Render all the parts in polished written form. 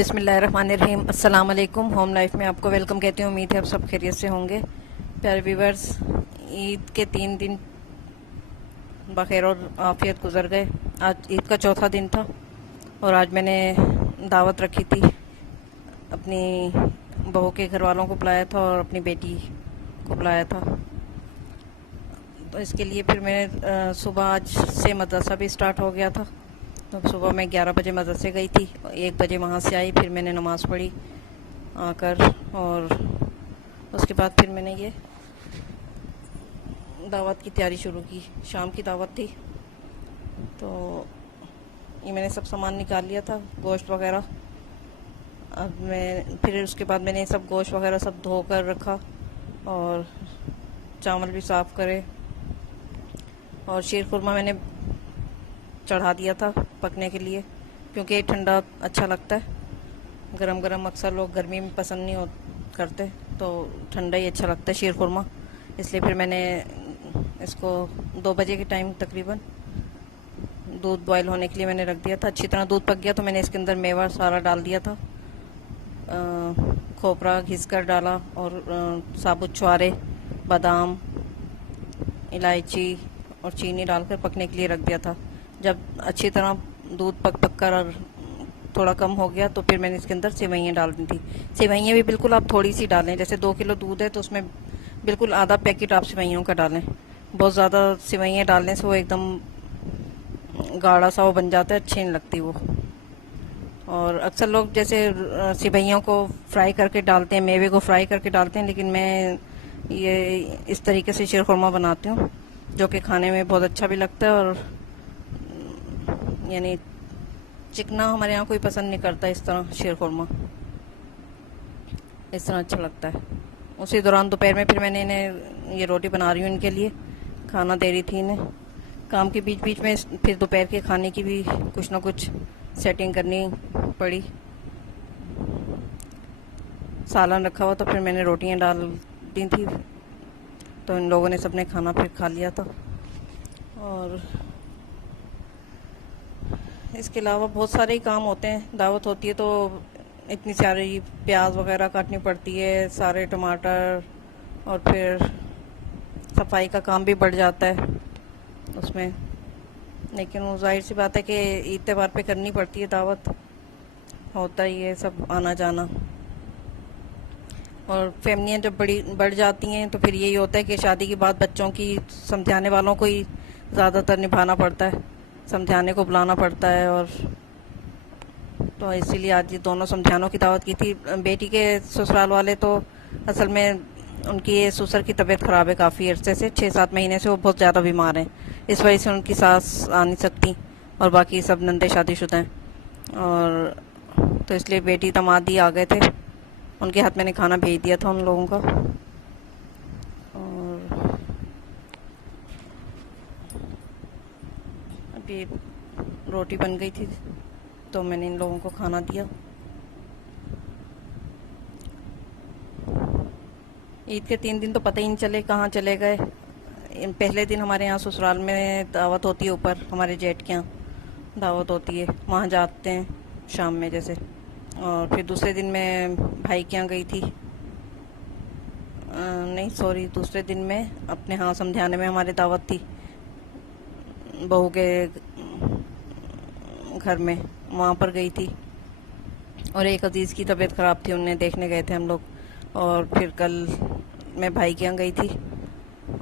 बिस्मिल्लाहिर्रहमानिर्रहीम। अस्सलाम वालेकुम। होम लाइफ में आपको वेलकम कहती हूँ। उम्मीद है आप सब खैरियत से होंगे। प्यारे व्यूवर्स, ईद के 3 दिन बखैर और आफियत गुजर गए। आज ईद का चौथा दिन था और आज मैंने दावत रखी थी। अपनी बहू के घर वालों को बुलाया था और अपनी बेटी को बुलाया था। तो इसके लिए फिर मैंने सुबह आज से मदरसा भी स्टार्ट हो गया था। तो सुबह मैं 11 बजे मदरसे गई थी, 1 बजे वहाँ से आई, फिर मैंने नमाज़ पढ़ी आकर, और उसके बाद फिर मैंने ये दावत की तैयारी शुरू की। शाम की दावत थी, तो ये मैंने सब सामान निकाल लिया था, गोश्त वगैरह। अब मैं फिर उसके बाद मैंने सब गोश्त वगैरह सब धो कर रखा और चावल भी साफ़ करे, और शीर खुरमा मैंने चढ़ा दिया था पकने के लिए, क्योंकि ये ठंडा अच्छा लगता है। गरम गरम अक्सर लोग गर्मी में पसंद नहीं करते, तो ठंडा ही अच्छा लगता है शीर खुरमा। इसलिए फिर मैंने इसको 2 बजे के टाइम तकरीबन दूध बॉयल होने के लिए मैंने रख दिया था। अच्छी तरह दूध पक गया तो मैंने इसके अंदर मेवा सारा डाल दिया था। खोपरा घिस कर डाला और साबुत छुआरे, बादाम, इलायची और चीनी डालकर पकने के लिए रख दिया था। जब अच्छी तरह दूध पक कर और थोड़ा कम हो गया तो फिर मैंने इसके अंदर सेवइयाँ डाल दी थी। सेवइयाँ भी बिल्कुल आप थोड़ी सी डालें, जैसे 2 किलो दूध है तो उसमें बिल्कुल आधा पैकेट आप सेवइयों का डालें। बहुत ज़्यादा सेवइयाँ डालने से वो एकदम गाढ़ा सा वो बन जाता है, अच्छी नहीं लगती वो। और अक्सर लोग जैसे सेवइयों को फ्राई करके डालते हैं, मेवे को फ्राई करके डालते हैं, लेकिन मैं ये इस तरीके से शीर खुरमा बनाती हूँ, जो कि खाने में बहुत अच्छा भी लगता है। और यानी चिकना हमारे यहाँ कोई पसंद नहीं करता, इस तरह शीर खुरमा इस तरह अच्छा लगता है। उसी दौरान दोपहर में फिर मैंने इन्हें ये रोटी बना रही हूँ, इनके लिए खाना दे रही थी इन्हें। काम के बीच बीच में फिर दोपहर के खाने की भी कुछ ना कुछ सेटिंग करनी पड़ी। सालन रखा हुआ तो फिर मैंने रोटियां डाल दी थी, तो इन लोगों ने सबने खाना फिर खा लिया था। और इसके अलावा बहुत सारे ही काम होते हैं। दावत होती है तो इतनी सारी प्याज वगैरह काटनी पड़ती है, सारे टमाटर, और फिर सफाई का काम भी बढ़ जाता है उसमें। लेकिन वो जाहिर सी बात है कि ईद त्योहार पे करनी पड़ती है दावत, होता ही है सब आना जाना। और फैमिलियाँ जब बढ़ जाती हैं तो फिर यही होता है कि शादी के बाद बच्चों की समझाने वालों को ही ज़्यादातर निभाना पड़ता है, समझाने को बुलाना पड़ता है। और तो इसीलिए आज ये दोनों समझानों की दावत की थी। बेटी के ससुराल वाले तो असल में उनकी ससुर की तबीयत ख़राब है काफ़ी अरसे से, 6-7 महीने से वो बहुत ज़्यादा बीमार हैं। इस वजह से उनकी सास आ नहीं सकती और बाकी सब नंदे शादीशुदा हैं। और तो इसलिए बेटी दामाद ही आ गए थे, उनके हाथ मैंने खाना भेज दिया था उन लोगों का। और अभी रोटी बन गई थी तो मैंने इन लोगों को खाना दिया। ईद के 3 दिन तो पता ही नहीं चले कहाँ चले गए। पहले दिन हमारे यहाँ ससुराल में दावत होती है, ऊपर हमारे जेठ के यहाँ दावत होती है, वहाँ जाते हैं शाम में जैसे। और फिर दूसरे दिन मैं भाई के यहाँ गई थी, नहीं सॉरी, दूसरे दिन मैं अपने यहाँ समझाने में हमारे दावत थी बहू के घर में, वहाँ पर गई थी। और एक अजीज़ की तबीयत ख़राब थी, उन्हें देखने गए थे हम लोग। और फिर कल मैं भाई के यहाँ गई थी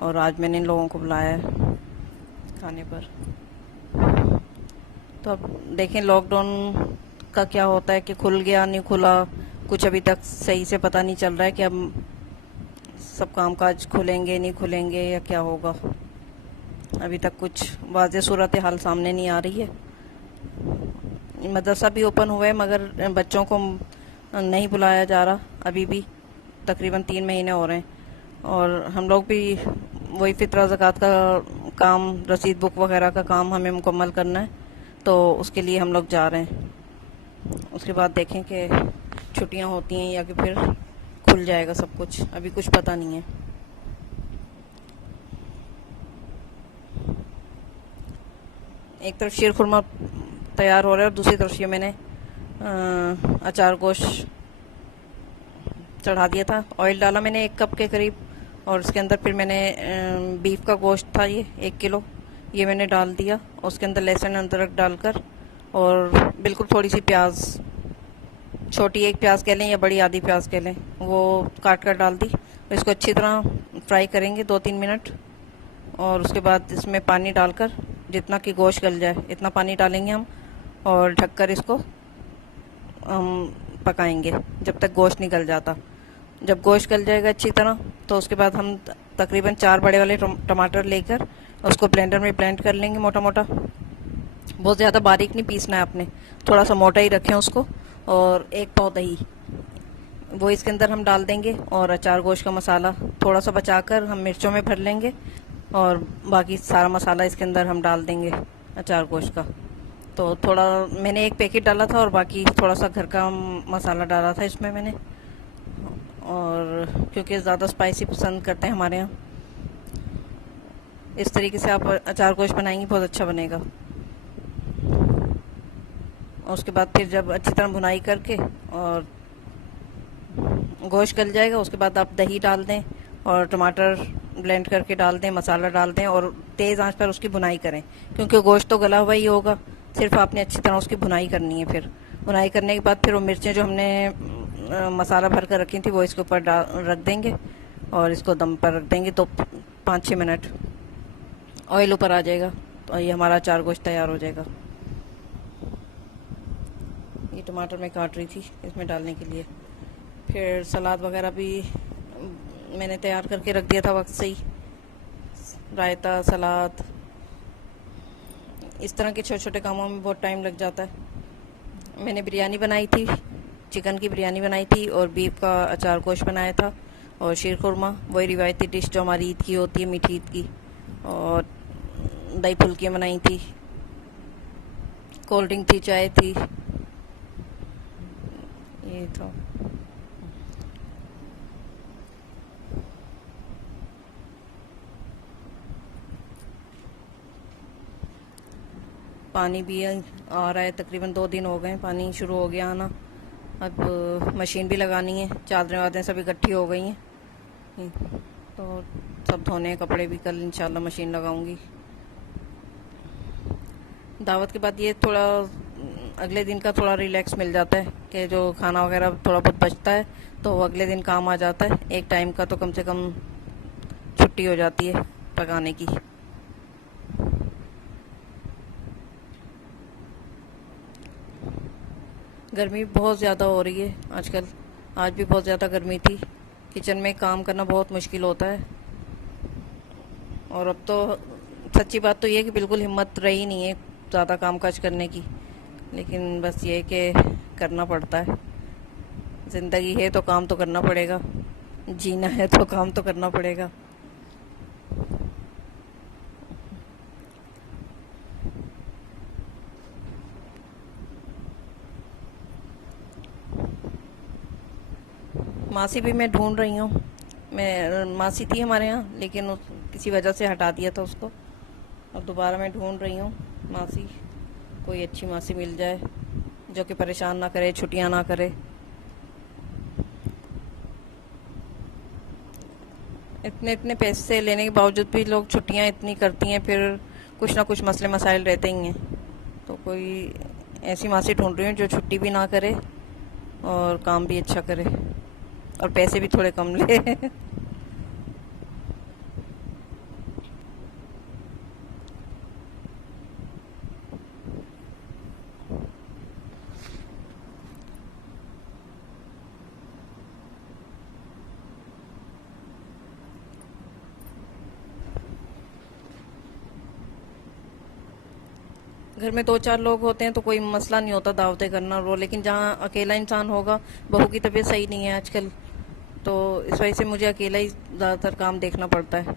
और आज मैंने इन लोगों को बुलाया है खाने पर। तो अब देखें लॉकडाउन का क्या होता है, कि खुल गया नहीं खुला, कुछ अभी तक सही से पता नहीं चल रहा है कि अब सब कामकाज खुलेंगे नहीं खुलेंगे या क्या होगा। अभी तक कुछ वाज़ेह सूरत हाल सामने नहीं आ रही है। मदरसा भी ओपन हुआ है मगर बच्चों को नहीं बुलाया जा रहा अभी भी, तकरीबन 3 महीने हो रहे हैं। और हम लोग भी वही फितरा ज़कात का काम, रसीद बुक वगैरह का काम हमें मुकम्मल करना है, तो उसके लिए हम लोग जा रहे हैं। उसके बाद देखें कि छुट्टियां होती हैं या कि फिर खुल जाएगा सब कुछ, अभी कुछ पता नहीं है। एक तरफ शीर खुरमा तैयार हो रहा है और दूसरी तरफ ये मैंने अचार गोश्त चढ़ा दिया था। ऑयल डाला मैंने 1 कप के करीब, और उसके अंदर फिर मैंने बीफ का गोश्त था ये 1 किलो, ये मैंने डाल दिया। उसके अंदर लहसुन अदरक डालकर और बिल्कुल थोड़ी सी प्याज, छोटी एक प्याज कह लें या बड़ी आधी प्याज कह लें, वो काट कर डाल दी। इसको अच्छी तरह फ्राई करेंगे 2-3 मिनट, और उसके बाद इसमें पानी डालकर जितना कि गोश्त गल जाए इतना पानी डालेंगे हम, और ढककर इसको हम पकाएंगे जब तक गोश्त नहीं गल जाता। जब गोश्त गल जाएगा अच्छी तरह, तो उसके बाद हम तकरीबन 4 बड़े वाले टमाटर लेकर उसको ब्लेंडर में ब्लेंड कर लेंगे मोटा मोटा। बहुत ज़्यादा बारीक नहीं पीसना है आपने, थोड़ा सा मोटा ही रखें उसको। और 1 पाव दही वो इसके अंदर हम डाल देंगे, और अचार गोश्त का मसाला थोड़ा सा बचाकर हम मिर्चों में भर लेंगे, और बाकी सारा मसाला इसके अंदर हम डाल देंगे अचार गोश्त का। तो थोड़ा मैंने 1 पैकेट डाला था और बाकी थोड़ा सा घर का मसाला डाला था इसमें मैंने, और क्योंकि ज़्यादा स्पाइसी पसंद करते हैं हमारे यहाँ। इस तरीके से आप अचार गोश्त बनाएंगे, बहुत अच्छा बनेगा। और उसके बाद फिर जब अच्छी तरह भुनाई करके और गोश्त गल जाएगा, उसके बाद आप दही डाल दें और टमाटर ब्लेंड करके डाल दें, मसाला डाल दें, और तेज़ आंच पर उसकी भुनाई करें, क्योंकि गोश्त तो गला हुआ ही होगा, सिर्फ आपने अच्छी तरह उसकी भुनाई करनी है। फिर भुनाई करने के बाद फिर वो मिर्चें जो हमने मसाला भर कर रखी थी वो इसके ऊपर रख देंगे, और इसको दम पर रख देंगे। तो 5-6 मिनट ऑयल ऊपर आ जाएगा, तो ये हमारा अचार गोश्त तैयार हो जाएगा। ये टमाटर मैं काट रही थी इसमें डालने के लिए। फिर सलाद वगैरह भी मैंने तैयार करके रख दिया था वक्त से ही, रायता, सलाद, इस तरह के छोटे छोटे कामों में बहुत टाइम लग जाता है। मैंने बिरयानी बनाई थी, चिकन की बिरयानी बनाई थी, और बीफ का अचार गोश्त बनाया था, और शीर खुरमा, वही रिवायती डिश जो हमारी ईद की होती है, मीठी ईद की, और दही फुल्कियाँ बनाई थी, कोल्ड ड्रिंक थी, चाय थी, ये था। पानी भी आ रहा है, तकरीबन 2 दिन हो गए पानी शुरू हो गया आना। अब मशीन भी लगानी है, चादरें वादरें सब इकट्ठी हो गई हैं, तो सब धोने हैं कपड़े भी, कल इंशाल्लाह मशीन लगाऊंगी। दावत के बाद ये थोड़ा अगले दिन का थोड़ा रिलैक्स मिल जाता है कि जो खाना वगैरह थोड़ा बहुत बचता है तो अगले दिन काम आ जाता है। एक टाइम का तो कम से कम छुट्टी हो जाती है पकाने की। गर्मी बहुत ज़्यादा हो रही है आजकल, आज भी बहुत ज़्यादा गर्मी थी। किचन में काम करना बहुत मुश्किल होता है, और अब तो सच्ची बात तो ये है कि बिल्कुल हिम्मत रही नहीं है ज़्यादा काम काज करने की, लेकिन बस ये कि करना पड़ता है। ज़िंदगी है तो काम तो करना पड़ेगा, जीना है तो काम तो करना पड़ेगा। मासी भी मैं ढूंढ रही हूँ, मैं मासी थी हमारे यहाँ, लेकिन किसी वजह से हटा दिया था उसको। अब दोबारा मैं ढूंढ रही हूँ मासी, कोई अच्छी मासी मिल जाए जो कि परेशान ना करे, छुट्टियाँ ना करे। इतने इतने पैसे लेने के बावजूद भी लोग छुट्टियाँ इतनी करती हैं, फिर कुछ ना कुछ मसले मसाइल रहते ही हैं। तो कोई ऐसी मासी ढूंढ रही हूँ जो छुट्टी भी ना करे और काम भी अच्छा करे और पैसे भी थोड़े कम ले। घर में 2-4 लोग होते हैं तो कोई मसला नहीं होता दावतें करना रो, लेकिन जहाँ अकेला इंसान होगा, बहू की तबीयत सही नहीं है आजकल, तो इस वजह से मुझे अकेला ही ज़्यादातर काम देखना पड़ता है।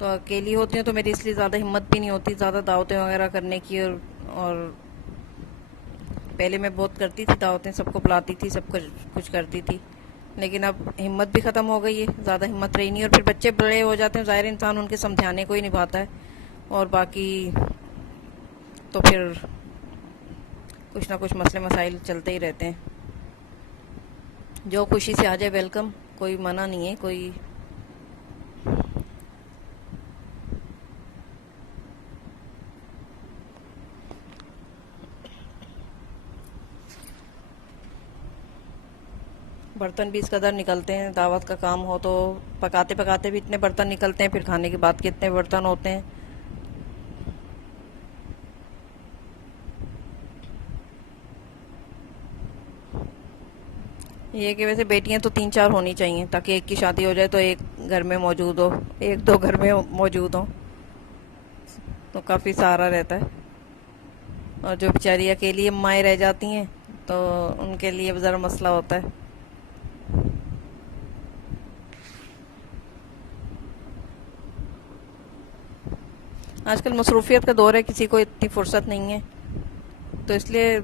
तो अकेली होती हूँ तो मेरी इसलिए ज़्यादा हिम्मत भी नहीं होती ज़्यादा दावतें वगैरह करने की। और पहले मैं बहुत करती थी दावतें, सबको बुलाती थी, सब कुछ करती थी, लेकिन अब हिम्मत भी ख़त्म हो गई है, ज़्यादा हिम्मत रही नहीं। और फिर बच्चे बड़े हो जाते हैं, ज़ाहिर इंसान उनके समझाने को ही निभाता है, और बाकी तो फिर कुछ ना कुछ मसले मसाइल चलते ही रहते हैं। जो खुशी से आ जाए वेलकम, कोई मना नहीं है कोई। बर्तन भी इस कदर निकलते हैं, दावत का काम हो तो पकाते पकाते भी इतने बर्तन निकलते हैं, फिर खाने के बाद कितने बर्तन होते हैं। ये कि वैसे बेटियां तो 3-4 होनी चाहिए, ताकि एक की शादी हो जाए तो एक घर में मौजूद हो, एक दो घर में मौजूद हो, तो काफ़ी सहारा रहता है। और जो बेचारी अकेली अम्माएँ रह जाती हैं तो उनके लिए ज़रा मसला होता है। आजकल मसरूफियत का दौर है, किसी को इतनी फुर्सत नहीं है, तो इसलिए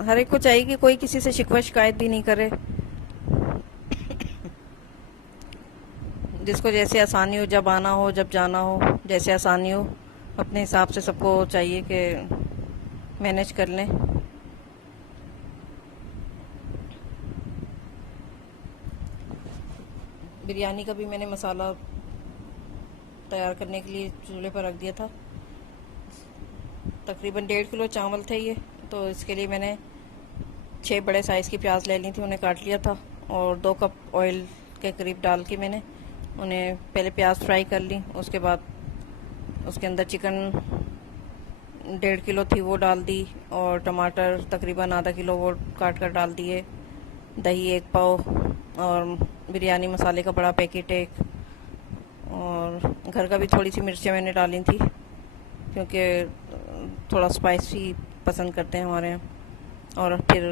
हर एक को चाहिए कि कोई किसी से शिकवा शिकायत भी नहीं करे। जिसको जैसे आसानी हो, जब आना हो जब जाना हो, जैसे आसानी हो, अपने हिसाब से सबको चाहिए कि मैनेज कर लें। बिरयानी का भी मैंने मसाला तैयार करने के लिए चूल्हे पर रख दिया था। तकरीबन 1.5 किलो चावल थे ये, तो इसके लिए मैंने 6 बड़े साइज़ की प्याज ले ली थी, उन्हें काट लिया था, और 2 कप ऑयल के करीब डाल के मैंने उन्हें पहले प्याज फ्राई कर ली। उसके बाद उसके अंदर चिकन 1.5 किलो थी वो डाल दी, और टमाटर तकरीबन आधा किलो वो काट कर डाल दिए, दही 1 पाव, और बिरयानी मसाले का बड़ा पैकेट एक, और घर का भी थोड़ी सी मिर्चें मैंने डाली थी, क्योंकि थोड़ा स्पाइसी पसंद करते हैं हमारे यहाँ। और फिर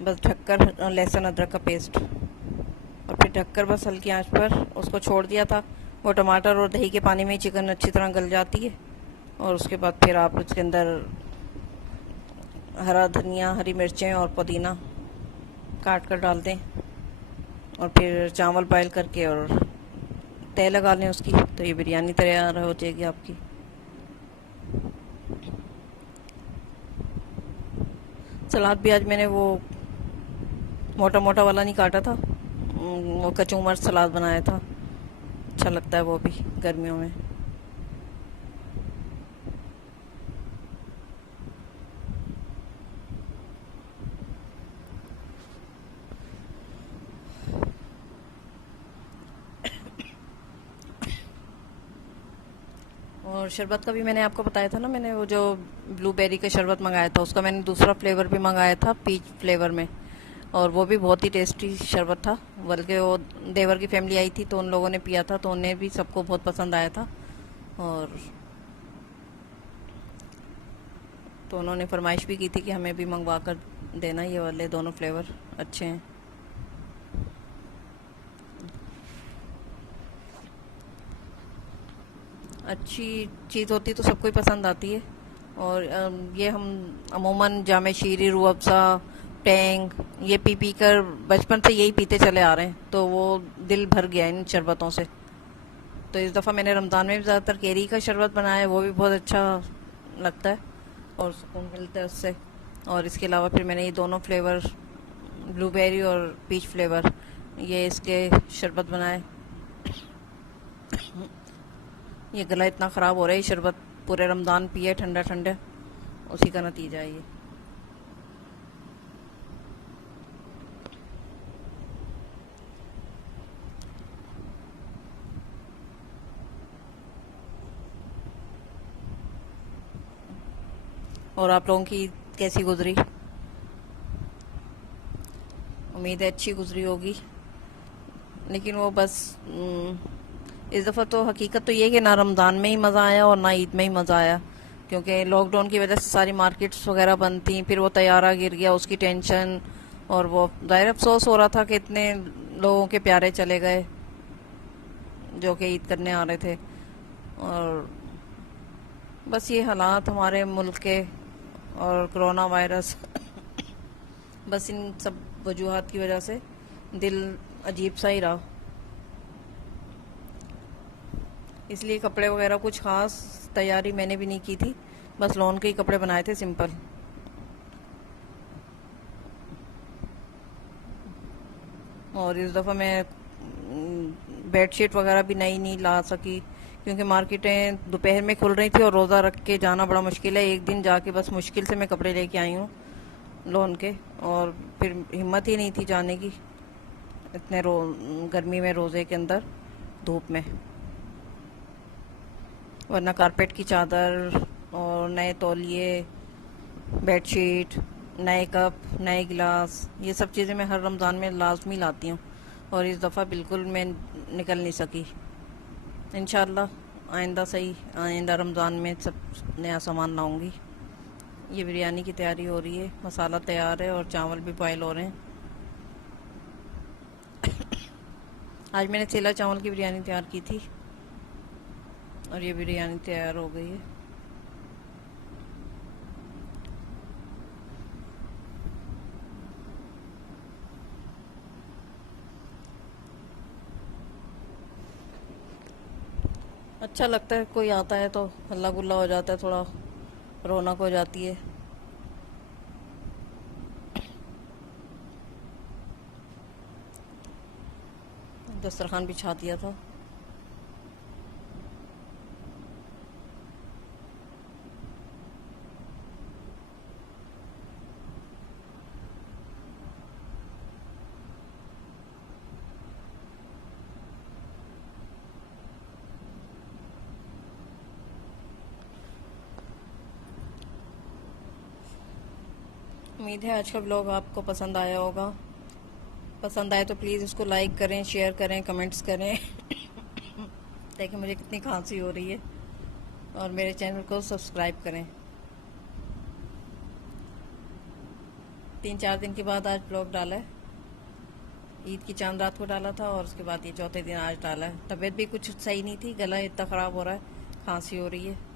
बस ढककर लहसुन अदरक का पेस्ट, और फिर ढककर बस हल्की आंच पर उसको छोड़ दिया था। वो टमाटर और दही के पानी में ही चिकन अच्छी तरह गल जाती है, और उसके बाद फिर आप उसके अंदर हरा धनिया, हरी मिर्चें और पुदीना काट कर डाल दें, और फिर चावल बॉयल करके और तय लगा लें उसकी, तो ये बिरयानी तैयार हो जाएगी आपकी। सलाद भी आज मैंने वो मोटा मोटा वाला नहीं काटा था, वो कचूमर सलाद बनाया था। अच्छा लगता है वो भी गर्मियों में। और शरबत का भी मैंने आपको बताया था ना, मैंने वो जो ब्लूबेरी का शरबत मंगाया था, उसका मैंने दूसरा फ्लेवर भी मंगाया था, पीच फ्लेवर में, और वो भी बहुत ही टेस्टी शरबत था। बल्कि वो देवर की फैमिली आई थी तो उन लोगों ने पिया था, तो उन्हें भी सबको बहुत पसंद आया था, और तो उन्होंने फरमाइश भी की थी कि हमें भी मंगवा कर देना, ये वाले दोनों फ्लेवर अच्छे हैं। अच्छी चीज़ होती तो सबको ही पसंद आती है। और ये हम अमूमन जामे शीरी, रूह अफ़ज़ा, टैंग, ये पी पी कर बचपन से यही पीते चले आ रहे हैं, तो वो दिल भर गया इन शरबतों से। तो इस दफ़ा मैंने रमज़ान में भी ज़्यादातर केरी का शरबत बनाया है, वो भी बहुत अच्छा लगता है और सुकून मिलता है उससे। और इसके अलावा फिर मैंने ये दोनों फ्लेवर, ब्लूबेरी और पीच फ्लेवर, ये इसके शरबत बनाए। ये गला इतना ख़राब हो रहा है, ये शरबत पूरे रमज़ान पिए ठंडा ठंडा, उसी का नतीजा है ये। और आप लोगों की कैसी गुजरी? उम्मीद है अच्छी गुजरी होगी। लेकिन वो बस इस दफ़ा तो हकीकत तो ये है कि ना रमज़ान में ही मज़ा आया और ना ईद में ही मज़ा आया, क्योंकि लॉकडाउन की वजह से सारी मार्केट्स वगैरह बंद थी, फिर वो तैयारा गिर गया, उसकी टेंशन, और वो ज़ाहिर अफसोस हो रहा था कि इतने लोगों के प्यारे चले गए जो कि ईद करने आ रहे थे। और बस ये हालात हमारे मुल्क के, और कोरोना वायरस, बस इन सब वजूहात की वजह से दिल अजीब सा ही रहा। इसलिए कपड़े वगैरह कुछ ख़ास तैयारी मैंने भी नहीं की थी, बस लॉन के ही कपड़े बनाए थे सिंपल। और इस दफ़ा मैं बेडशीट वगैरह भी नई नहीं ला सकी, क्योंकि मार्केटें दोपहर में खुल रही थी और रोज़ा रख के जाना बड़ा मुश्किल है। एक दिन जाके बस मुश्किल से मैं कपड़े लेके आई हूँ लॉन के, और फिर हिम्मत ही नहीं थी जाने की इतने गर्मी में, रोज़े के अंदर धूप में। वरना कारपेट की चादर और नए तौलिए, बेडशीट, नए कप, नए गिलास, ये सब चीज़ें मैं हर रमज़ान में लाजमी लाती हूँ, और इस दफ़ा बिल्कुल मैं निकल नहीं सकी। इंशाल्लाह आइंदा सही, आइंदा रमज़ान में सब नया सामान लाऊंगी। ये बिरयानी की तैयारी हो रही है, मसाला तैयार है और चावल भी बॉयल हो रहे हैं। आज मैंने सेला चावल की बिरयानी तैयार की थी और ये बिरयानी तैयार हो गई है। अच्छा लगता है, कोई आता है तो हल्ला गुल्ला हो जाता है, थोड़ा रौनक हो जाती है। दस्तरखान बिछा दिया था। उम्मीद है आज का ब्लॉग आपको पसंद आया होगा। पसंद आए तो प्लीज़ इसको लाइक करें, शेयर करें, कमेंट्स करें। देखिए मुझे कितनी खांसी हो रही है। और मेरे चैनल को सब्सक्राइब करें। 3-4 दिन के बाद आज ब्लॉग डाला है। ईद की चांद रात को डाला था और उसके बाद ये चौथे दिन आज डाला है। तबीयत भी कुछ सही नहीं थी, गला इतना ख़राब हो रहा है, खांसी हो रही है।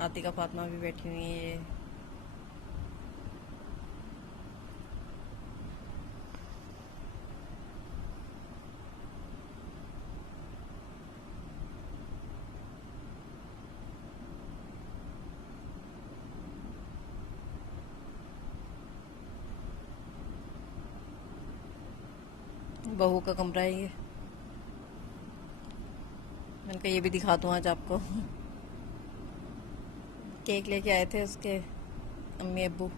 आतिका फातिमा भी बैठी हुई है। बहू का कमरा है ये। मैंने कहा ये भी दिखा दूँ आज आपको। केक लेके आए थे उसके अम्मी अब्बू।